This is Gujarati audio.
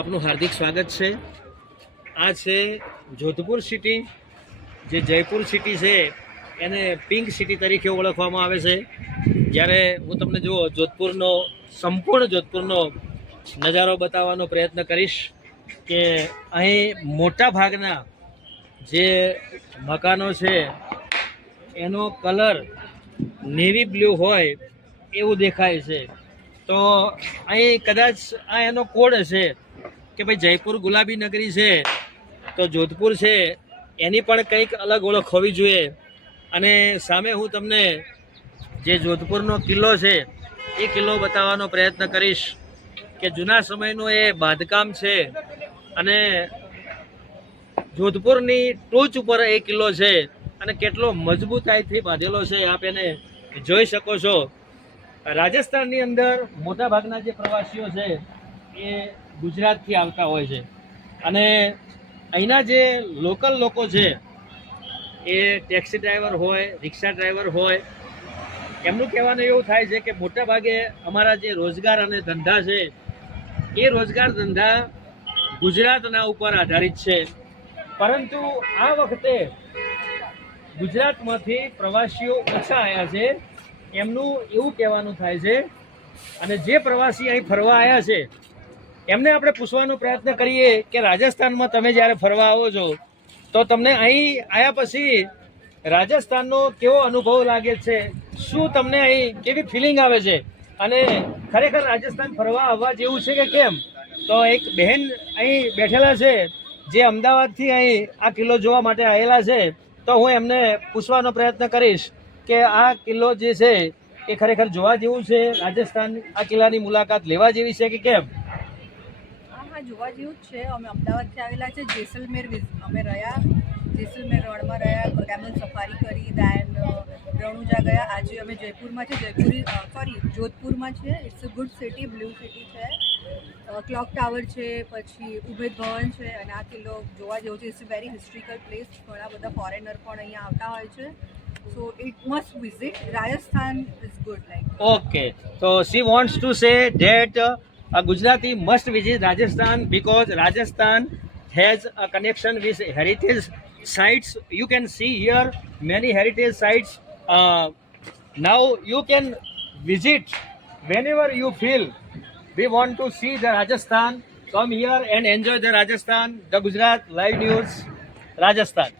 આપનું હાર્દિક સ્વાગત છે। આ છે જોધપુર સિટી, જે જયપુર સિટી છે એને પિંક સિટી તરીકે ઓળખવામાં આવે છે। જ્યારે હું તમને જુઓ જોધપુરનો સંપૂર્ણ જોધપુરનો નજારો બતાવવાનો પ્રયત્ન કરીશ કે અહીં મોટા ભાગના જે મકાનો છે એનો કલર નેવી બ્લુ હોય એવું દેખાય છે। તો અહીં કદાચ આ એનો કોડ હશે કે ભાઈ જયપુર ગુલાબી નગરી છે તો જોધપુર છે એની પણ કંઈક અલગ ઓળખ હોવી જોઈએ। અને સામે હું તમને જે જોધપુરનો કિલ્લો છે એ કિલ્લો બતાવવાનો પ્રયત્ન કરીશ કે જૂના સમયનું એ બાંધકામ છે અને જોધપુરની ટોચ ઉપર એ કિલ્લો છે અને કેટલો મજબૂતાઈથી બાંધેલો છે આપ એને જોઈ શકો છો। રાજસ્થાનની અંદર મોટાભાગના જે પ્રવાસીઓ છે એ ગુજરાતથી આવતા હોય છે અને અહીંના જે લોકલ લોકો છે એ ટેક્સી ડ્રાઈવર હોય, રિક્ષા ડ્રાઈવર હોય, એમનું કહેવાનું એવું થાય છે કે મોટાભાગે અમારા જે રોજગાર અને ધંધા છે એ રોજગાર ધંધા ગુજરાતના ઉપર આધારિત છે। પરંતુ આ વખતે ગુજરાતમાંથી પ્રવાસીઓ ઓછા આવ્યા છે એમનું એવું કહેવાનું થાય છે। અને જે પ્રવાસી અહીં ફરવા આવ્યા છે એમને આપણે પૂછવાનો પ્રયત્ન કરીએ કે રાજસ્થાનમાં તમે જ્યારે ફરવા આવો છો તો તમને અહીં આવ્યા પછી રાજસ્થાનનો કેવો અનુભવ લાગે છે, શું તમને અહીં કેવી ફિલિંગ આવે છે અને ખરેખર રાજસ્થાન ફરવા આવવા જેવું છે કે કેમ? તો એક બહેન અહીં બેઠેલા છે જે અમદાવાદથી અહીં આ કિલ્લો જોવા માટે આવેલા છે, તો હું એમને પૂછવાનો પ્રયત્ન કરીશ કે આ કિલ્લો જે છે એ ખરેખર જોવા જેવું છે, રાજસ્થાન આ કિલ્લાની મુલાકાત લેવા જેવી છે કે કેમ? હા, જોવા જેવું જ છે। અમે અમદાવાદથી આવેલા છે, જેસલમેર અમે રહ્યા, જેસલમેર રણમાં રહ્યા, કેમલ સફારી કરી, દેન રણુજા ગયા। આજે અમે જયપુરમાં છે, જોધપુરમાં છે। It's a good city, blue city છે, ક્લોક ટાવર છે, પછી ઉમેદ ભવન છે અને આ કિલ્લો જોવા જેવો છે। ઇટ્સ અ વેરી હિસ્ટ્રિકલ પ્લેસ, ઘણા બધા ફોરેનર પણ અહીંયા આવતા હોય છે, so it must visit. Rajasthan is good like Okay, so she wants to say that a Gujarati must visit Rajasthan because Rajasthan has a connection with heritage sites. You can see here many heritage sites. Now you can visit whenever you feel we want to see the Rajasthan. Come here and enjoy the Rajasthan, the Gujarat Live News, Rajasthan.